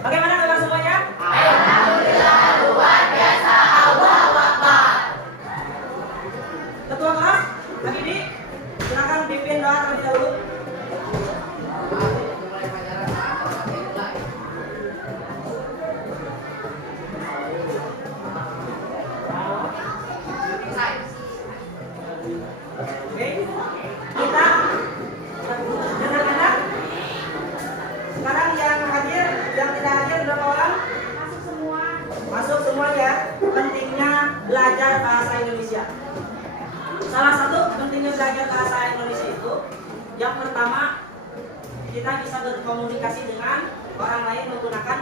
Bagaimana kabar semuanya? Alhamdulillah luar biasa. Allahu Akbar. Ketua kelas, Habibie, silakan pimpin doa terlebih dahulu. Oke, kita anak-anak sekarang yang hadir, yang tidak hadir berapa orang? Masuk semua. Masuk semuanya. Pentingnya belajar bahasa Indonesia. Salah satu pentingnya belajar bahasa Indonesia itu, yang pertama, kita bisa berkomunikasi dengan orang lain menggunakan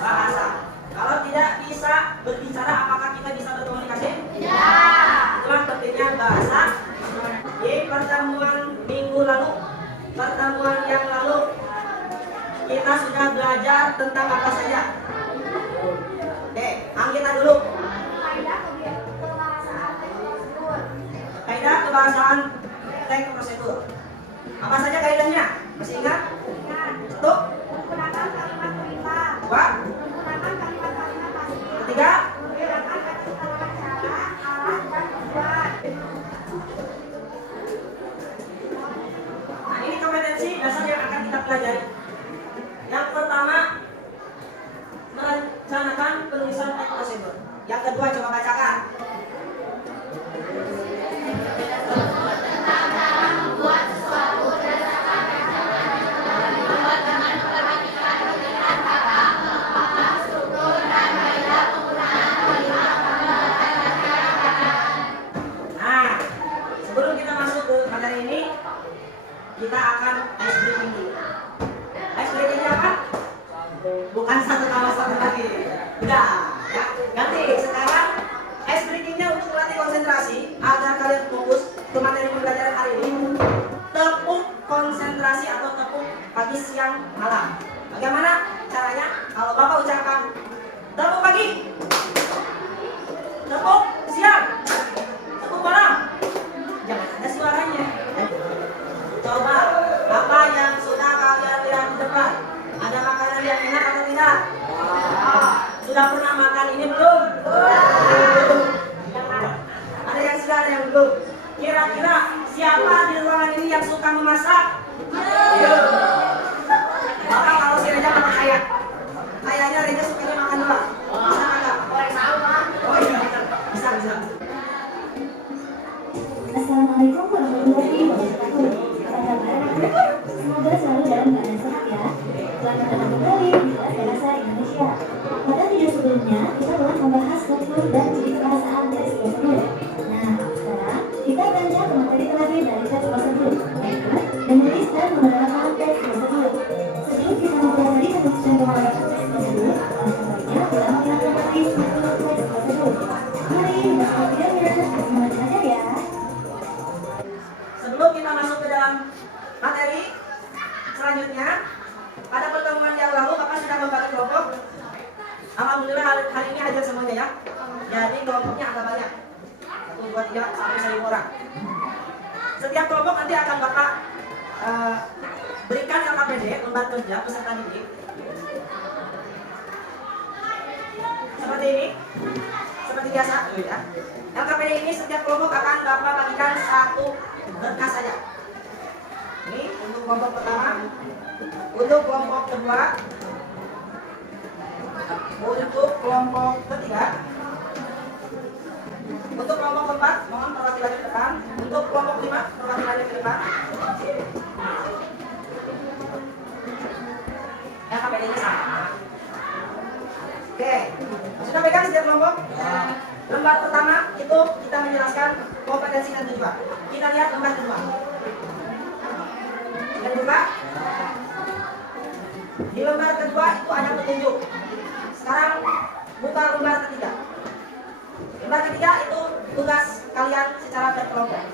bahasa. Kalau tidak bisa berbicara, apakah kita bisa berkomunikasi? Tidak. Itulah pentingnya bahasa. Di pertemuan minggu lalu, pertemuan yang lalu, kita sudah belajar tentang apa saja. Oke, Anggita dulu. Kaidah kebahasaan teks prosedur. Kaidah kebahasaan teks prosedur. Apa saja kaidahnya? Masih ingat? Ingat, Satu, menggunakan kalimat perintah. dua, Menggunakan kalimat-kalimat pasti. ketiga, Menggunakan kata tata cara, alat, dan tujuan. Nah, ini kompetensi dasar yang akan kita pelajari. Yang pertama, merencanakan penulisan teks prosedur. Yang kedua, coba bacakan. Nah, sebelum kita masuk ke materi ini, kita akan ice breaking dulu. Ice breakingnya apa? Bukan satu tambah satu lagi. Udah, ya. Ganti. Sekarang ice breakingnya untuk melatih konsentrasi agar kalian fokus ke materi pembelajaran hari ini. Tepuk konsentrasi atau tepuk pagi, siang, malam. Bagaimana caranya? Kalau Bapak ucapkan tepuk pagi, tepuk siang, tepuk malam, jangan ada suaranya. Coba apa yang sudah kalian lihat di depan? Ada makanan yang enak atau tidak? Sudah pernah makan ini belum? Ada yang sudah, ada yang belum. Kira-kira siapa di ruangan ini yang suka memasak? Bapak kalau si Reja makan saya. Kayaknya Reja sukanya makan dua. Bisa nggak? Oh iya, bisa, bisa. Assalamualaikum warahmatullahi wabarakatuh. Apa kabar anak-anak? Semoga selalu dalam keadaan sehat ya. Selamat datang kembali di kelas bahasa Indonesia. Pada video sebelumnya kita telah membahas struktur dan ciri kebahasaan teks prosedur. Nah, sekarang kita beranjak ke materi terakhir dari teks prosedur, yaitu menulis dan menerapkan teks prosedur. Sebelum kita mempelajari penulisan penerapan teks prosedur, sebaiknya kita mengenal materi struktur teks prosedur. Mari kita videonya. Selamat belajar ya. Sebelum kita masuk ke dalam materi selanjutnya, pada pertemuan yang lalu Bapak sudah membagi kelompok. Alhamdulillah hari ini hadir semuanya ya. Jadi kelompoknya agak banyak. 1, 2, 3 sampai 1.000 orang. Setiap kelompok nanti akan Bapak berikan LKPD, lembar kerja peserta didik. Seperti ini. Seperti biasa ya. LKPD ini setiap kelompok akan Bapak bagikan satu berkas saja. Ini untuk kelompok pertama, untuk kelompok kedua, untuk kelompok ketiga, untuk kelompok keempat, mohon perwakilannya ke depan. Untuk kelompok 5, perwakilannya ke depan. LKPD-nya sama. Oke, sudah pegang setiap kelompok? Lembar pertama itu kita menjelaskan kompetensi dan tujuan. Kita lihat lembar kedua. Yang kedua, di lembar kedua itu ada petunjuk. Sekarang buka lembar ketiga. Lembar ketiga itu tugas kalian secara berkelompok.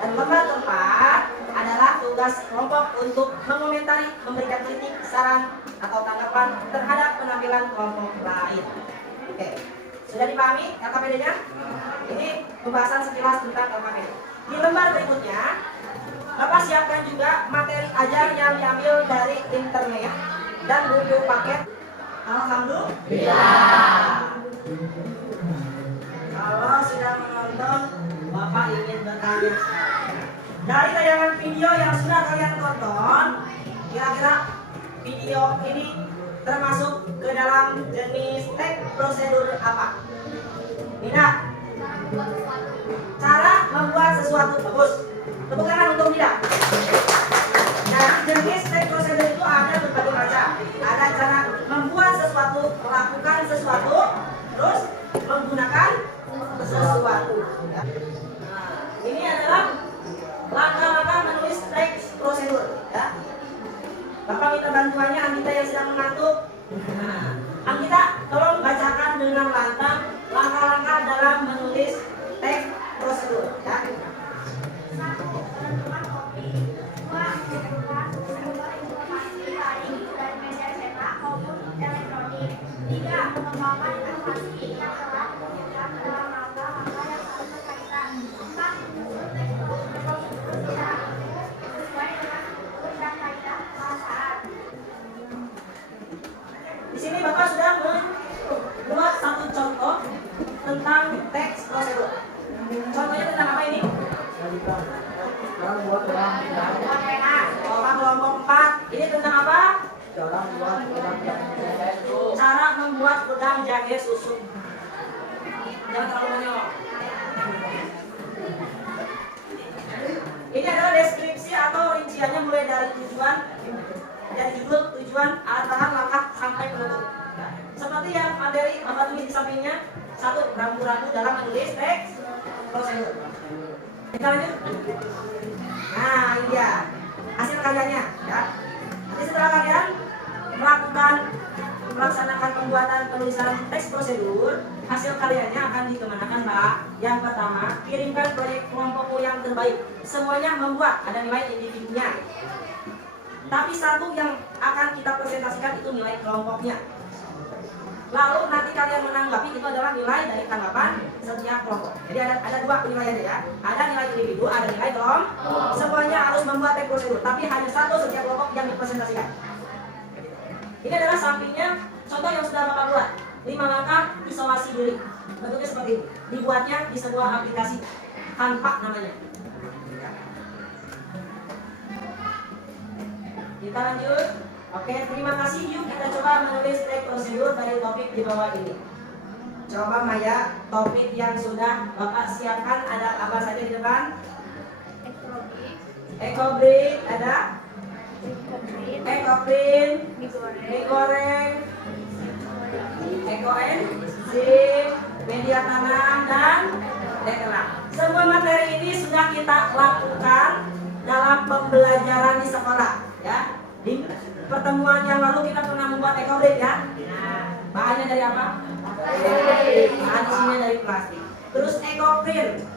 Dan lembar keempat adalah tugas kelompok untuk mengomentari, memberikan kritik, saran, atau tanggapan terhadap penampilan kelompok lain. Oke, sudah dipahami LKPD-nya? Ini pembahasan sekilas tentang LKPD. Di lembar berikutnya, Bapak siapkan juga materi ajar yang diambil dari internet dan buku paket? Alhamdulillah. Kalau sudah menonton, Bapak ingin bertanya. Dari tayangan video yang sudah kalian tonton, kira-kira video ini termasuk ke dalam jenis tek prosedur apa? Nina, cara membuat sesuatu. Bagus. Tepuk tangan untuk Nina. Nah, jenis tek prosedur itu ada berbagai macam. Ada cara membuat sesuatu, melakukan sesuatu, terus menggunakan sesuatu. Nah, ini adalah langkah-langkah menulis teks prosedur. Ya. Bapak minta bantuannya Anggita yang sedang mengantuk. Nah, Anggita, tolong bacakan dengan lantang langkah-langkah dalam menulis teks prosedur. Ya. 1. Menemukan kopi. 2. Menentukan sumber informasi baik dari media cetak maupun elektronik. 3. Mengembangkan informasi yang telah disebutkan dalam langkah-langkah yang saling berkaitan. 4. Menyusun teks prosedur secara sesuai dengan struktur dan kaidah bahasaan. Di sini Bapak sudah membuat satu contoh tentang teks prosedur. Contohnya tentang apa ini? Bapak kelompok 4. Ini tentang apa? Cara membuat udang jahe susu. Jangan terlalu banyak. Ini adalah deskripsi atau rinciannya mulai dari tujuan, dari judul, tujuan, alat bahan, langkah sampai penutup. Seperti yang materi Bapak tulis di sampingnya. 1. Rambu-rambu dalam menulis teks prosedur. Kita lanjut. Nah, ini dia hasil karyanya. Ya. Jadi setelah kalian melaksanakan pembuatan penulisan teks prosedur, hasil karyanya akan dikemanakan, Pak? Yang pertama, kirimkan proyek kelompokmu yang terbaik. Semuanya membuat, ada nilai individunya. Tapi satu yang akan kita presentasikan itu nilai kelompoknya. Lalu nanti kalian menanggapi itu adalah nilai dari tanggapan setiap kelompok. Jadi ada dua penilaiannya ya. Ada nilai individu, ada nilai kelompok. Semuanya harus membuat teks prosedur, tapi hanya satu setiap kelompok yang dipresentasikan. Ini adalah sampingnya contoh yang sudah Bapak buat. 5 langkah isolasi diri. Bentuknya seperti ini. Dibuatnya di sebuah aplikasi Canva namanya. Kita lanjut. Oke, terima kasih. Yuk kita coba menulis teks prosedur dari topik di bawah ini. Coba Maya, topik yang sudah Bapak siapkan ada apa saja di depan? Ekobrik, ada? Ekoprint, mie goreng, ekoenzim, media tanam, dan deklar. Semua materi ini sudah kita lakukan dalam pembelajaran di sekolah. Ya, di pertemuan yang lalu kita pernah membuat ekobrik ya. Nah, bahannya dari apa? Bahan isinya dari plastik. Terus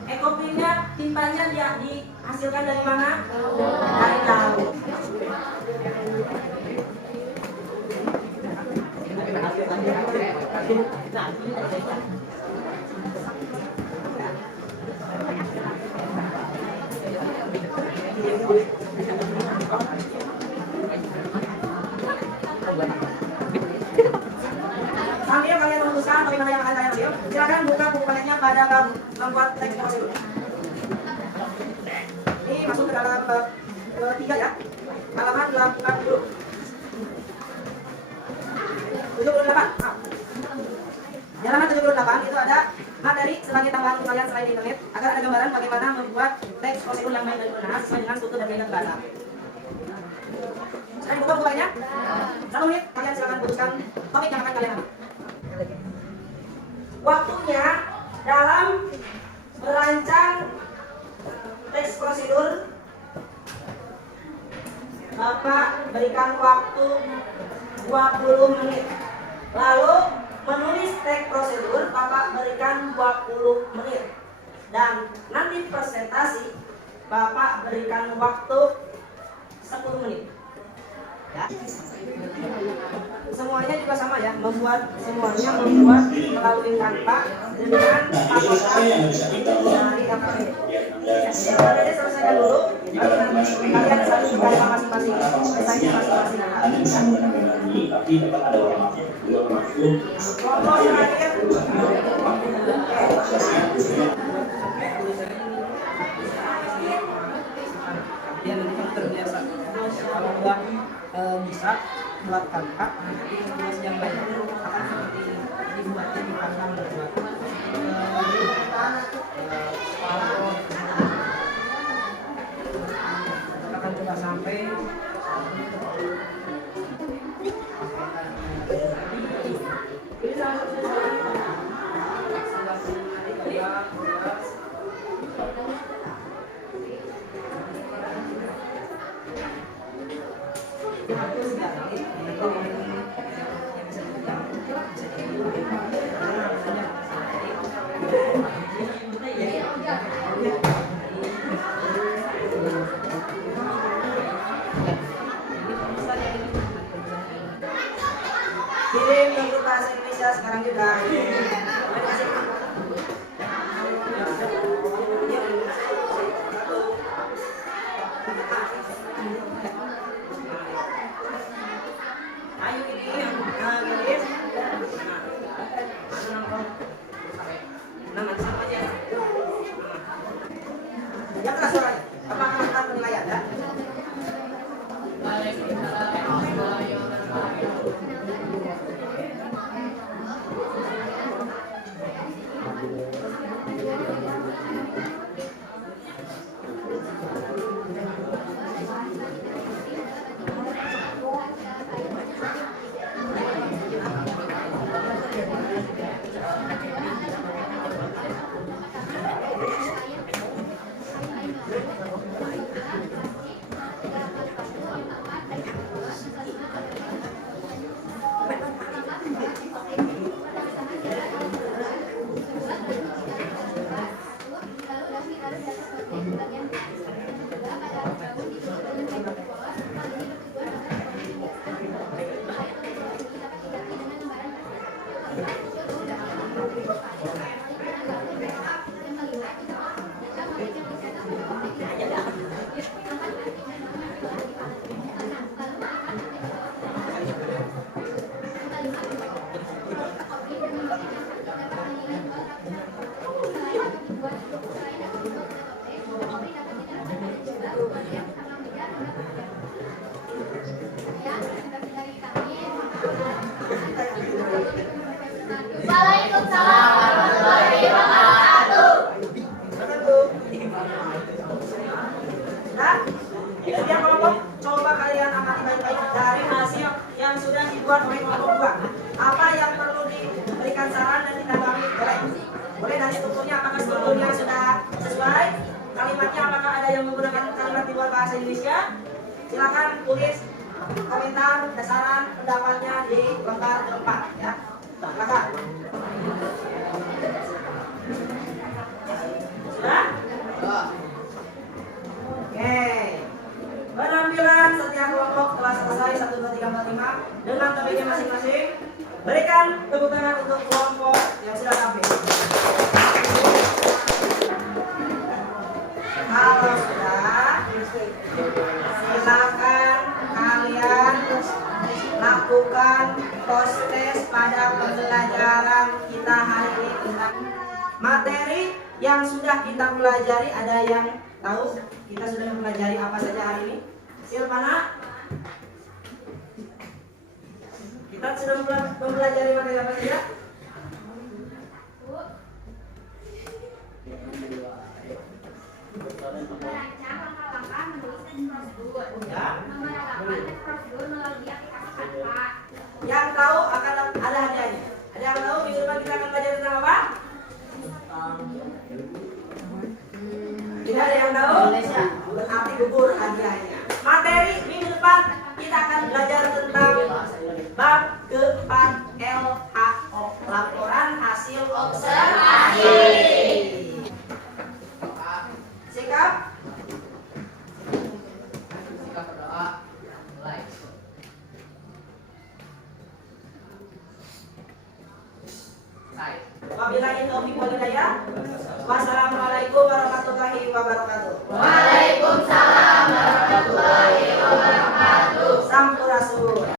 ekoprintnya tintanya dia dihasilkan dari mana? Dari daun. Sambil kalian memutuskan topik mana yang akan kalian ambil, silakan buka buku paletnya pada bab membuat teks prosedur. Ini masuk ke dalam bab ketiga ya, halaman 80. 78. Di halaman 78 itu ada materi sebagai tambahan untuk kalian selain internet agar ada gambaran bagaimana membuat teks prosedur yang baik dan benar sesuai dengan struktur dan kaidah bahasa. Sudah dibuka bukunya? 1 menit, kalian silakan putuskan topik yang akan kalian ambil. Waktunya dalam merancang teks prosedur, Bapak berikan waktu 20 menit. Lalu menulis teks prosedur Bapak berikan 20 menit. Dan nanti presentasi Bapak berikan waktu 10 menit. Ya. Semuanya juga sama ya, semuanya membuat melalui Canva dengan patokan dari KPD. KPD selesaikan dulu, lalu nanti kalian saling membaca masing-masing, selesai masing-masing. bunyi tapi tetap ada orang masuk, dua orang masuk. Kelompok terakhir. Dia nanti kan terbiasa. Kalau udah bisa buat kakak, nanti tugas yang lain akan seperti dibuatnya di kandang berbuat. Kita akan coba sampai Kirim ke grup bahasa Indonesia sekarang juga. Ayo ini yang kirim. Nah, nanti sama aja. Yang keras suaranya. Apakah akan penilaian ya? Nah, setiap kelompok coba kalian amati baik-baik dari hasil yang sudah dibuat oleh kelompok 2. Apa yang perlu diberikan saran dan ditanggapi? Boleh dari strukturnya, apakah strukturnya sudah sesuai? Kalimatnya apakah ada yang menggunakan kalimat di luar bahasa Indonesia? Silakan tulis komentar, saran, pendapatnya di lembar keempat ya. Silakan. Sudah? Oke. Penampilan setiap kelompok telah selesai 1, 2, 3, 4, 5 dengan topiknya masing-masing. Berikan tepuk tangan untuk kelompok yang sudah tampil. Kalau sudah, silakan kalian lakukan post test pada pembelajaran kita hari ini tentang materi yang sudah kita pelajari. Ada yang tahu kita sudah mempelajari apa saja hari ini? Silvana, kita sudah mempelajari materi apa saja? Merancang langkah-langkah menulis prosedur. Ya. Menerapkan prosedur melalui aplikasi Canva. Yang tahu akan ada hadiahnya. Ada yang tahu minggu depan kita akan belajar tentang apa? Tidak ada yang tahu? Berarti gugur hadiahnya. Materi minggu depan kita akan belajar tentang bab keempat LHO, laporan hasil observasi. Sikap? Wabillahi taufiq wal hidayah. Wassalamualaikum warahmatullahi wabarakatuh. Waalaikumsalam warahmatullahi wabarakatuh. Sampurasun.